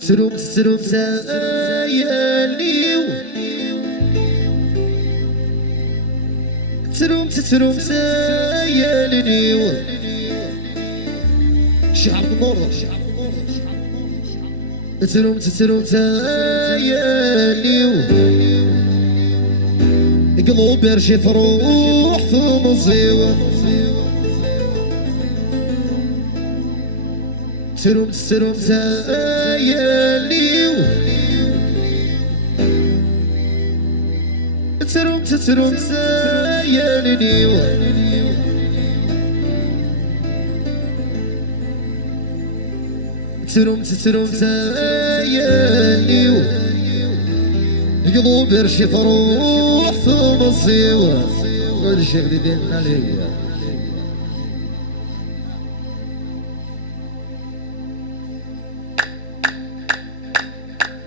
سروم سروم ساياليو سروم سروم ساياليو شعب النور سروم سروم ساياليو قلوب يرشف روح في مصيوة سروم سروم ساياليو سروم سروم ساياليو سروم سروم ساياليو قلوب يرشف روح في مصيوة هذا الشيء اللي دينا عليه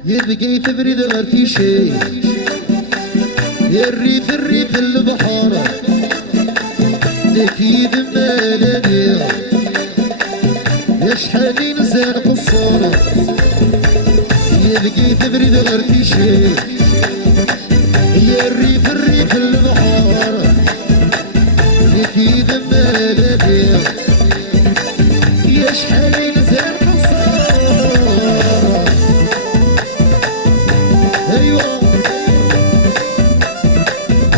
يبقي تبريد غير في شيء يا الريف الريف البحارة نكيد مالدي يا شحالين زين قصارة يبقي تبريد غير في شيء يا الريف الريف البحارة نكيد مالدي يا شحالين زين قصارة ايوه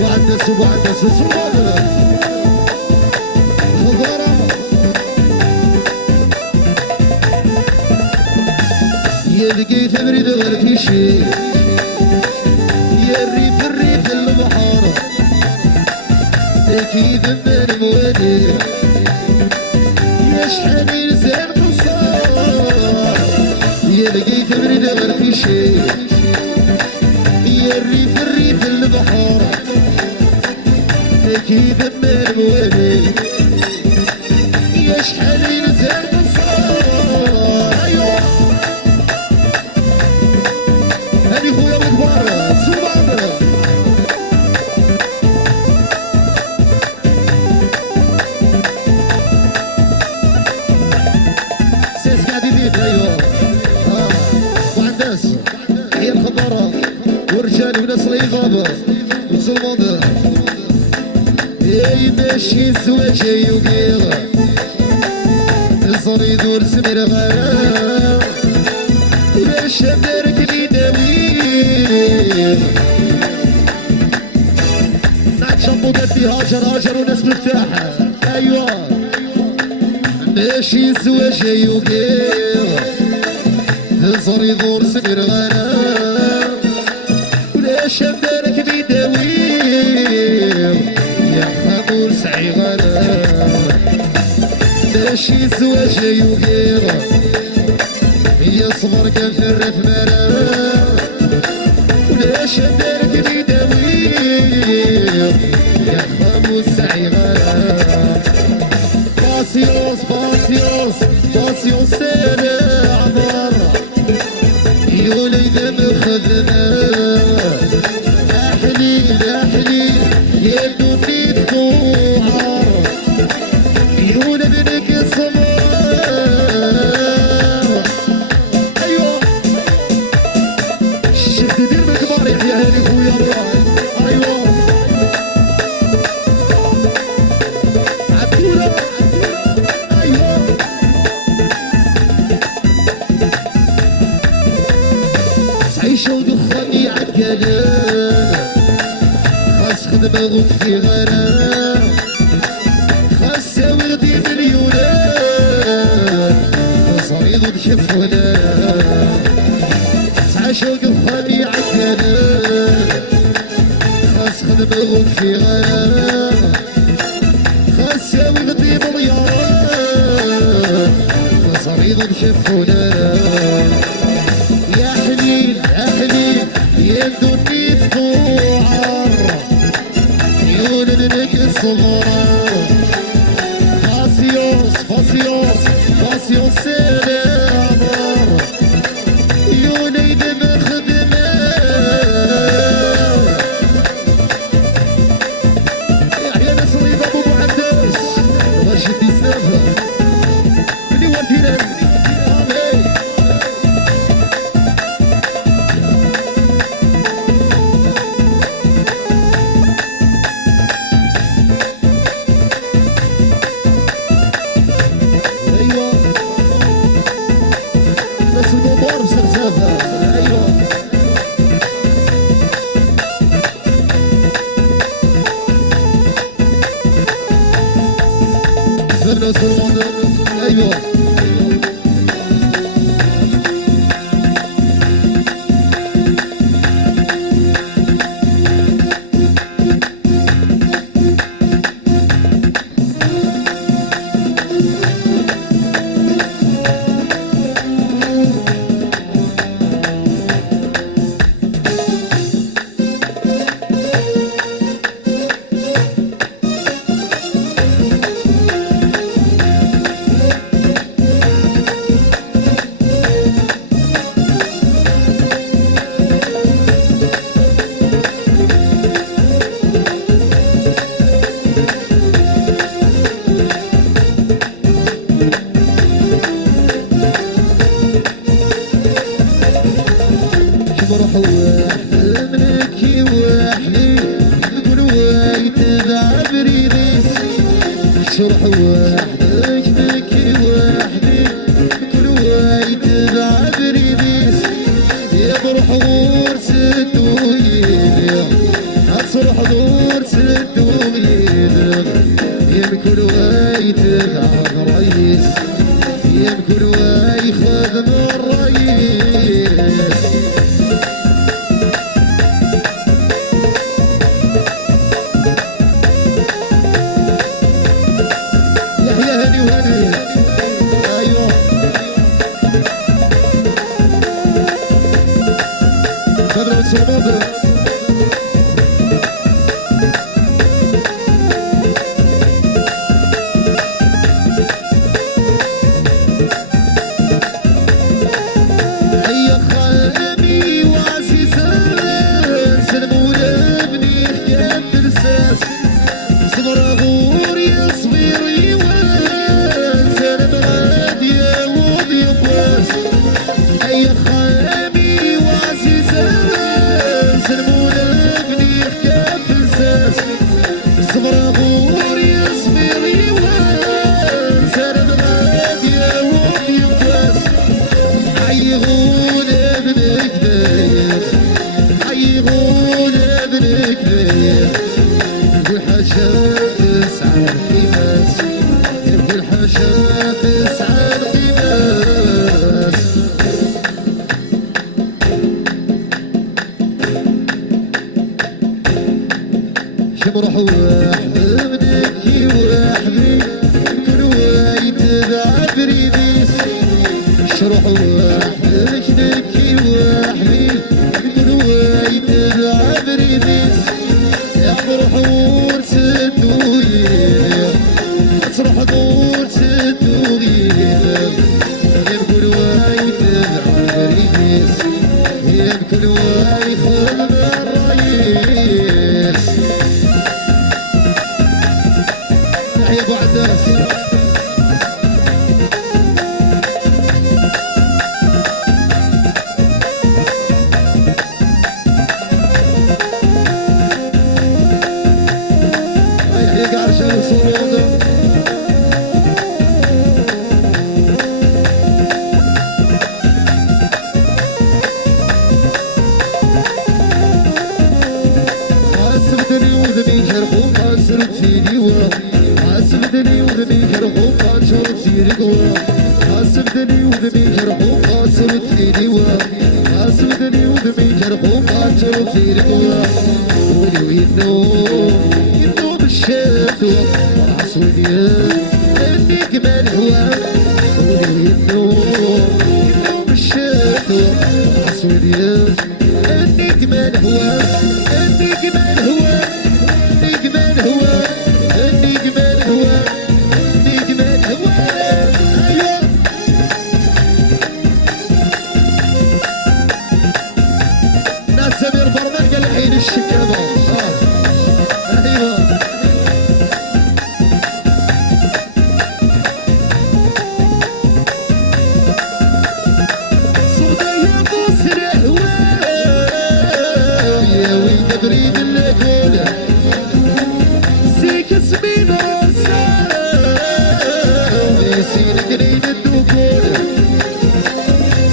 وعدس وعدس وصوالة خضرة يبقي تبريد غير في شيء يا الريف الريف البحارة اكيد من الموادي يا شحالين زين قصار يبقي تبريد غير في شيء يا الريف الريف البحارة اكيد من الموالي يا شحالين زين قصار ايوه هاني خويا مكبار سوبر سيس قاعد يزيد ايوه وعندس هي الخضارة ورجال وناس الإغابة وسلمانة ياي ماشي الزواج يوقيغ الصريد ورسمير غرام باش دارك لي داويغ نعت شامبوطات في هاجر هاجر وناس مفتاحة أيوا ماشي الزواج يوقيغ الصريد ورسمير غرام ولاش دارك لي داويغ يا خمور سعي غرام ماشي الزواج يوقيغ يا صبر كان في الرث مرام ولاش دارك لي داويغ يا خمور سعي غرام باسيوس باسيوس باسيوس سنة عمر يولد مخدمة أحليل أحليل يدوني الثوار يولد منك الصبر أيوة شفت دير مكبار يا هاني خويا براي أيوة عبدولة أيوة عيشة ودخاني عالكلام خاص خدمة غوت في غرام خاص ساوي غدي مليونات صريض ونشف ونام تعيشة ودخاني عالكلام خاص خدمة غوت في غرام خاص ساوي غدي مليارات صريض ونشف ونام يا حليل يا حليل يدوني الثوار يولدنك الصغار باسيوس باسيوس باسيوس سنة عمر يولد مخدمة يا ناس ريضة ابو معدس رشد يسافر اللي ودينا امين فرس الزفاف ايوه فبنا صوت ايوه شرح وحدك بكي وحدي كل وايد بعبري ديس يبرح غور ستويد اصرح غور ستويد يم كل وايد بعد رئيس يم كل وايد خدم الرئيس شمرح وحدك وحدي كل وايد بعبري ديس شرح وحدك وحدي كل وايد بعبري ديس يا فرح ورسدوي اصرح دور سدوي يا كل وايد بعبري ديس يا كل وايد خدم الرئيس يا ابو عداس يحييك عرشان الصمود حاسبتني وذني جرحو حاسرت في ديوان حاسبتني وذني جرحو خاشرت في رقوة حاسبتني وذني جرحو خاشرت في ديوان حاسبتني وذني جرحو خاشرت في رقوة قولوا ينو بالشدوة عصوديان اني كمان هوا قولوا ينو بالشدوة عصوديان اني كمان هوا اني كمان هوا اني كمان هوا اني كمان هوا اني كمان هوا ايوه ناس سمير برمان قال الحين الشكابة ايوه صدايا مصر هوايا وين بريد الكولا سيك سمينا سين قريب الدخول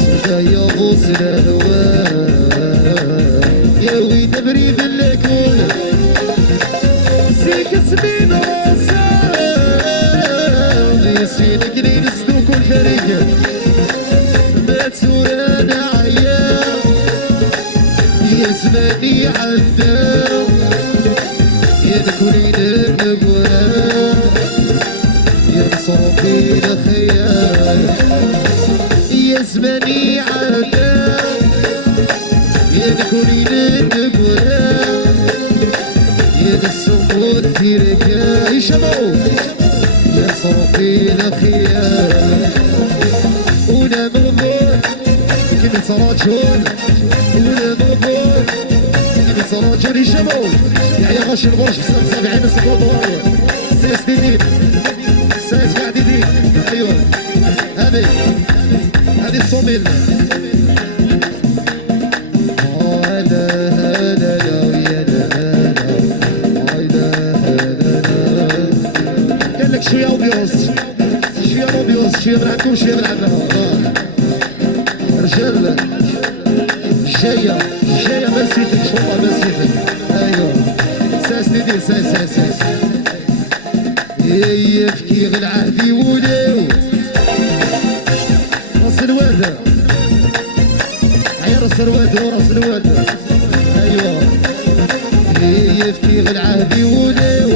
صدايا يسرى هواه يا ويد بريد الكون سيك سمين راسه يسين قليل سلوك الفريق باتورانا عيام يزماني عداو يذكرين النبوة ينصر فينا خيال يزماني عداو يذكرين النبوة ينصر في رجال يشبعو ينصر فينا خيال ولا مغفور كيف صراجون ولا مغفور صراجون يشبعوا يا غش الغرش بسبب 70 سكوت سيس ديدين سيس قاعد ديدين ايوه هذه الصوميل هلا هلا ويا هلا قال لك شويه وبيوز شويه وبيوز شويه من عندكم شويه من عندنا رجال جايه ما نسيتك والله ما نسيتك ايوه ساس ديدي ساس يبكي غير عهدي ولو راس الوالده عيا راس الوالده وراس الوالده ايوه يبكي غير عهدي ولو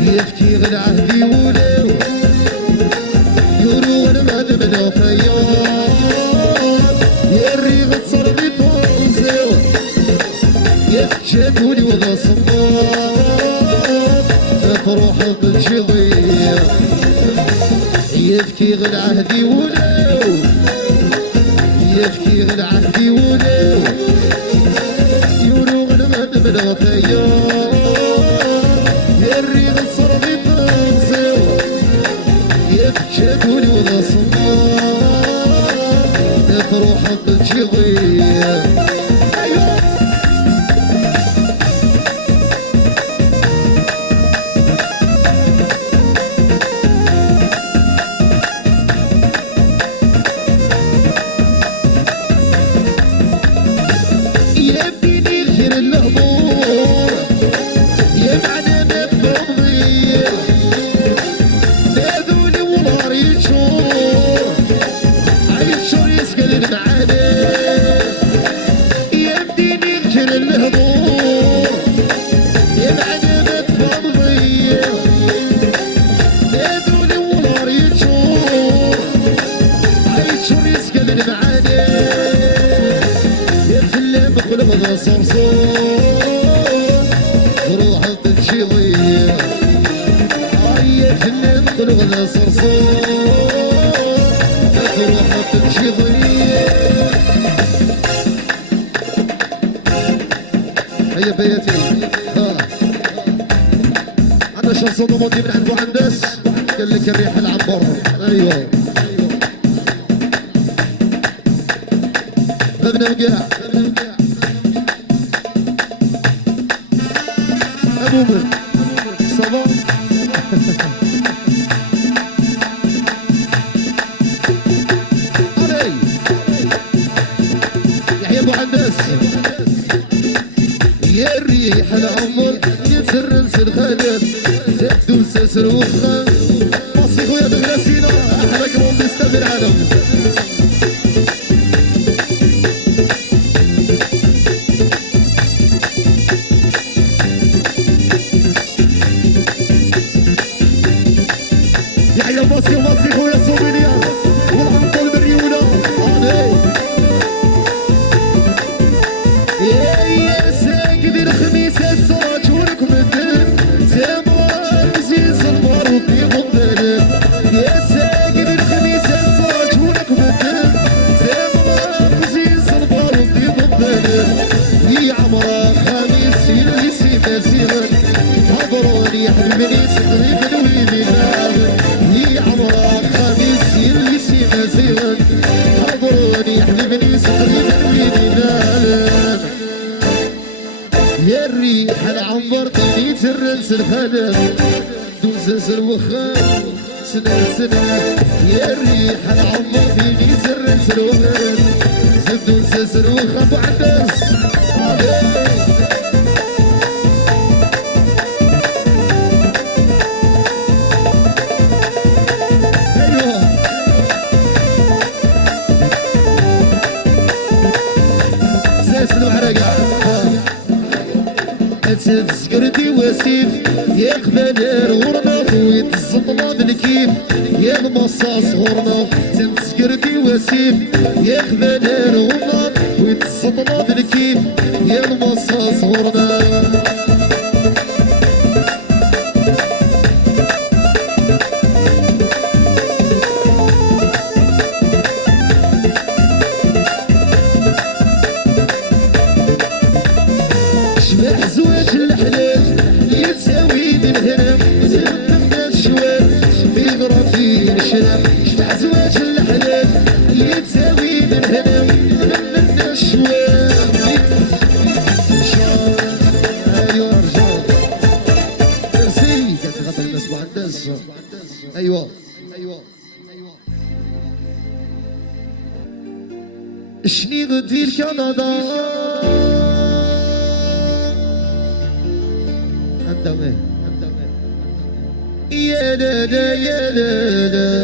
يبكي غير عهدي ولو يورو وانا ما دمنا فيا جاتوني وضع صمات افروح بالجضية يبكي غير عهدي ولو يبكي غير عهدي ولو يورو غير ما من غفايا يري غصر بفنسو جاتوني وضع صمات افروح بالجضية هيا بيتي عندنا شخص ضمودي من عند مهندس قال لك الريح العنبر ايوه مبنى وقاع ابو من صباح يحيى مهندس يا الريح العمر يسر نسر خالد زدو سسر وخان مصي خويا بغلاسينا احلى قوم بيستمر العالم يحيى مصي خويا صوبينيا والعنطل بالريولة الخميس الصوت وركم الدم زمان زين صنبار وطيب الظلم يا ساقب الخميس الصوت وركم الدم زمان زين صنبار وطيب الظلم يا عمرا خميس اللي سيبا زين عبروني يحملني صدري بنويني نار يا عمرا خميس اللي سيبا زين عبروني يحملني صدري بنويني نار يا الريح العنبر طنيت الرنس الخدم دوز الوخان سنة يا الريح العمر فيني سر سروان زبدو نسسر وخافوا عالناس تسكرتي وسيف يا خبالر غرنا خويت الزطمة بالكيف يا المصاص غرنا تسكرتي وسيف يا خبالر غرنا خويت الزطمة بالكيف يا المصاص غرنا زواج الحلال يتساوي بالهرم زبنا الشوال في غرفي الشرم شبح زواج الحلال يتساوي بالهرم زبنا الشوال ايوا رجال ميرسي كتغطي الناس مهندس ايوا شني غدي لكندا يا لا لا يا لا لا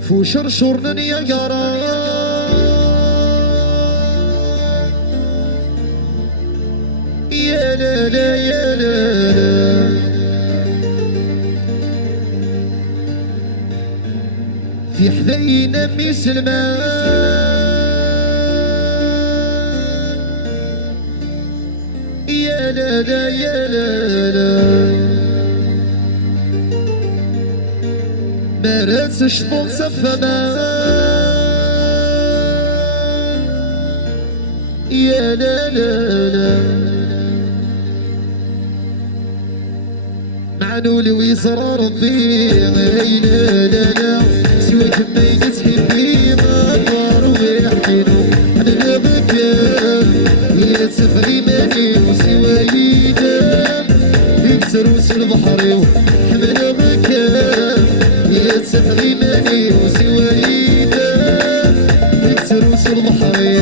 فو شرشورن يا قرا يا لا لا يا لا لا في حذينا مي سلمان يا لا لا يا لا لا ما راسش طول سفنا يا لا لا لا معنولي ويصرى ربي غير لا لا لا سويك ما تحبي ما طار ويحكينو انا بكار يا سفري ماني وسواي دام يكسر وسل بحري وحمل بكار يا سفري ماني وسواي دام يكسر وسل بحري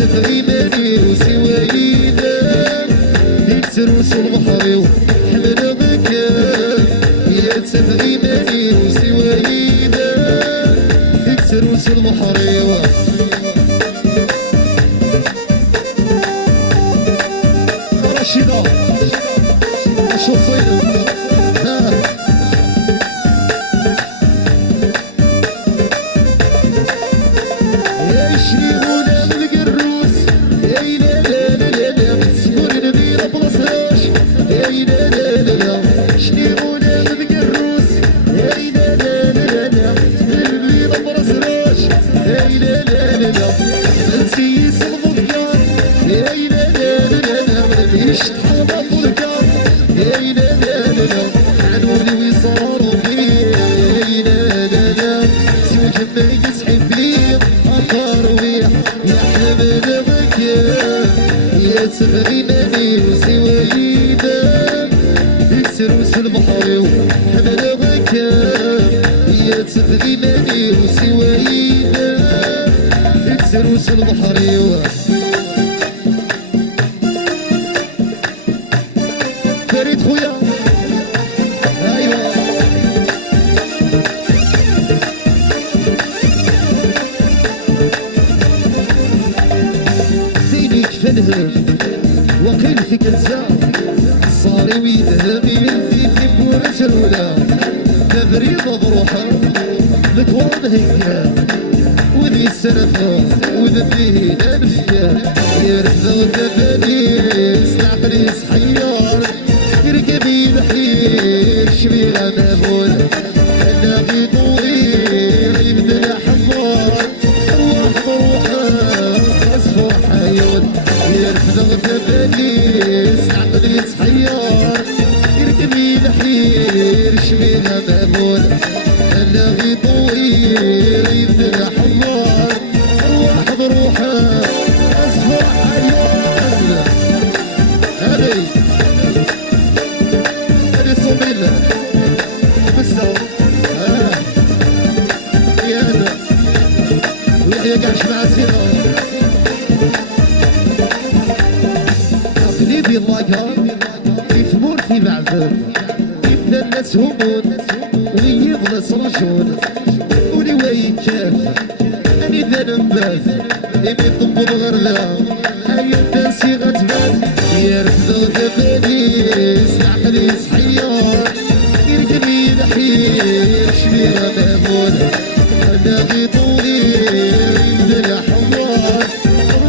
سفري ماني وسواي دام يكسر وصل بحري وحمل بكار يا سفري ماني وسواي دام يكسر وصل بحري رشيدة شوف صيدة سفري ماني وسواي دام يكسر وسل بحري وحمل بكار يا سفري ماني وسواي دام يكسر وسل بحري فريد خويا ايوا الهم وقيل في كنزة صاري ويدهم يلذي في بورة الولا تبريض بروحه متواضع هكا وذي السنفة وذي نفسك يرفض وتفاديس العقل حيار يركب ينحير شبيغة مامول الناقي طويل يبدل حمار روح بروحه اصفر حيون يرفض وتفاديس العقل حيار يركب ينحير شبيغة مامول الناقي طويل يبدل حمار روح بروحه اصفر حيون هذي صوميلة بالصوت يا هذا ويحيى قاعش مع السيرة تقليدي اللاقة في ثمور في بعثر يبدا الناس همون ولي يخلص رجل ولي وين كاف اني ذا نبات اللي يطبض غرلا اي الناس يغتبات يرفضوا تباديس العقل حيار يركب ينحير شبيغة مامون الناقي طويل يبدل حمار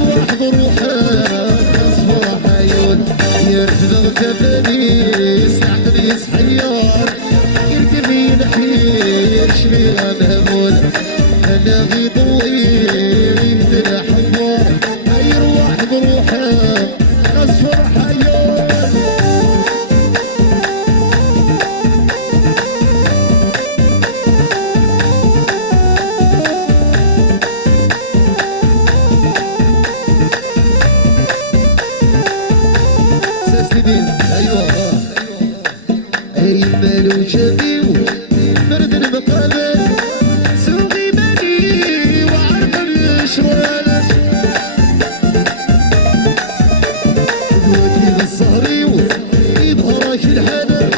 روح بروحه اصفر حيون يرفضوا تباديس العقل حيار يركب ينحير شبيغة مامون الناقي طويل يبدل حمار يروح بروحه اصفر حيون ساسدين ايوه مالو شافيو برد المقابل سوقي مالي وعرق الشوال دوتي بالصهري يظهرك الحاله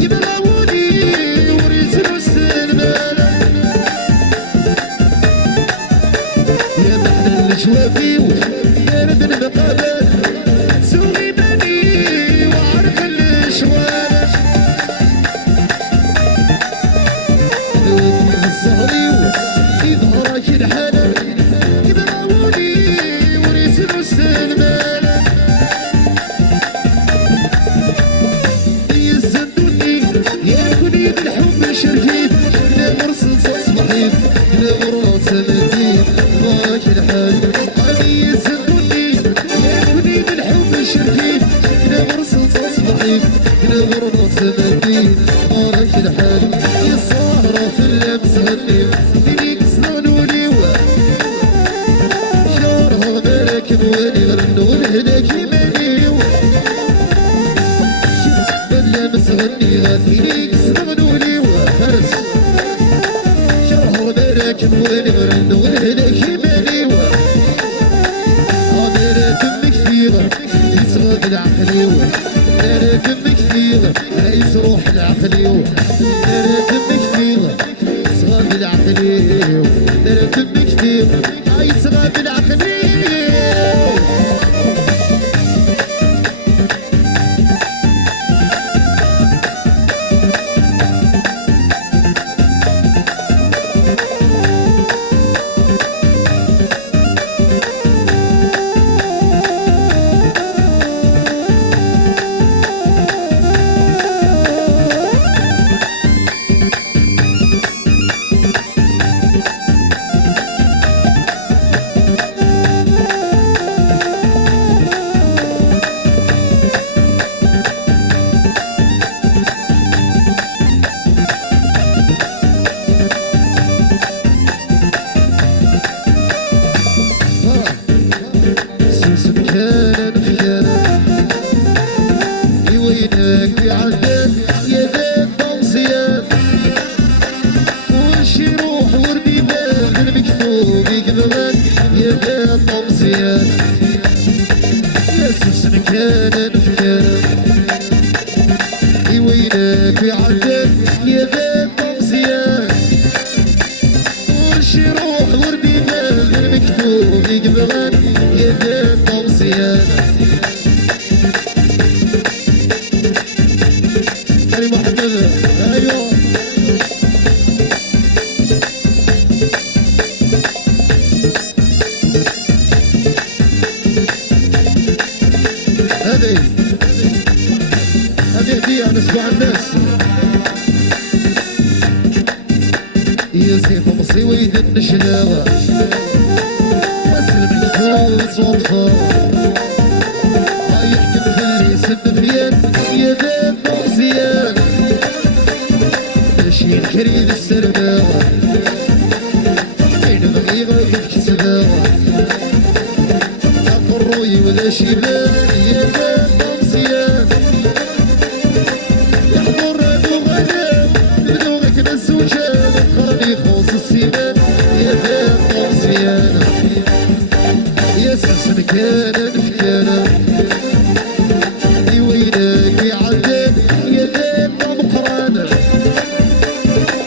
يبغاوني وريت السلمان يا محنا الجوافي برد المقابل سوقي مالي وعرق الشوال دوتي بالصهري يظهرك الحاله يبغاوني وريت السلمان ياكلني بالحب شركيب لا مرسل صصبحيب لا مرات سمديب ضاك الحال علي يسدني ياكلني بالحب شركيب لا مرسل صصبحيب لا مرات سمديب ضاك الحال يا الصهرة في اللمس غنيب فيك صنان وليوة شارها مراكب ولي غرنون هناك مليوة لمس غني غنيك صغنوني وفرس شهر براكب ونغرن ونهلك ماليوة انا تمك فيغة يسغد العقليوة انا تمك فيغة يسروح العقليوة انا تمك فيغة يسغد العقليوة انا تمك فيغة يسغد العقليوة يبغى يدير توصيات نادي على سبع الناس يا سيف مصيوي دن الشلاوة مسلم الفوز صدفة يحكم فارس النفيان يا ذا مغزيان ماشي الكريم السرباوة بين مغيبة كيف كسباوة الروي ولا شبان يا ذا مغزيان يحضر هادو غنام بدو غيك الزوجان قرني خوص السيمان يا ذا مغزيان يا سلسل كان نفكانا وينك يعدل يا ذا مقرانا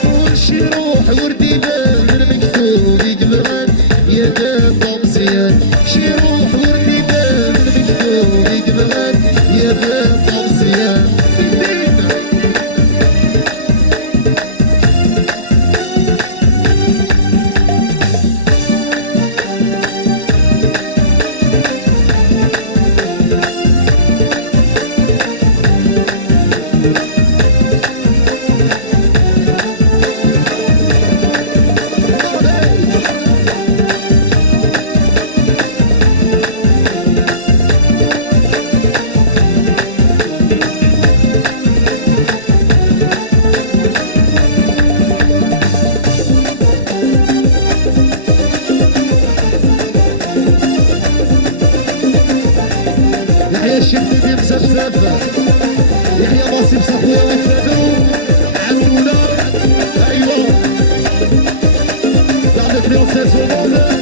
ونشي روح وردي بال المكتوب يقبلان يا ذا مغزيان شي روح وردي بال المكتوب يقبلان يا ذا مغزيان يحيى الشديدي مسفسفة يحيى باصي بصفوة وفادو عمونا ايوا لعنة 1600